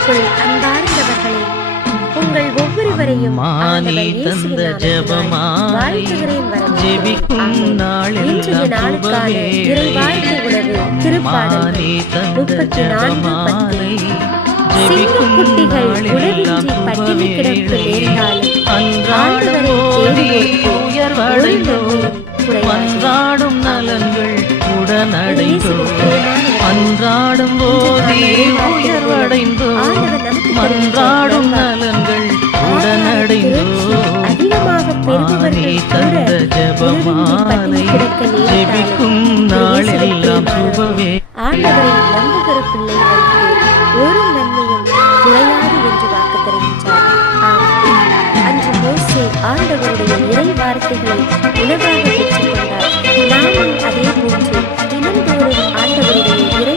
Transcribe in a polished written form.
கிறிஸ்துவுக்குள் அன்பார்ந்தவர்களே, உங்கள் ஒவ்வொருவரையும் ஆண்டவர் இயேசுவின் நாமத்தினால் வாழ்த்துகிறேன். வரவேற்கிறேன். இன்றைய நாளுக்கான இறைவார்த்தை உணவு திருப்பாடல் 34:10. சிங்கக்குட்டிகள் உணவின்றி பட்டினி கிடப்பு நேர்ந்தாலும் ஆண்டவரை தேடுவோர்க்கு ஒரு நன்மையும் மன்றாடும் நலன்கள் உடனடைந்தோ, அன்றாடும் போதே உயர்வடைந்தோ, மன்றாடும் நலன்கள் உடனடைந்தோ. மானே தந்த ஜெபமாலை ஜெபிக்கும் நாளெல்லாம் சுபவே. ஆண்டவரை நம்புகிற பிள்ளைகளுக்கு ஒரு நன்மையும் குறையாது என்று வாக்கு தருகின்றார். அன்று மோசே ஆண்டவருடைய இறை வார்த்தைகளை உணவாக பெற்றுக் கொண்டார். நாமும் அதே போன்று தினந்தோறும் ஆண்டவருடைய இறை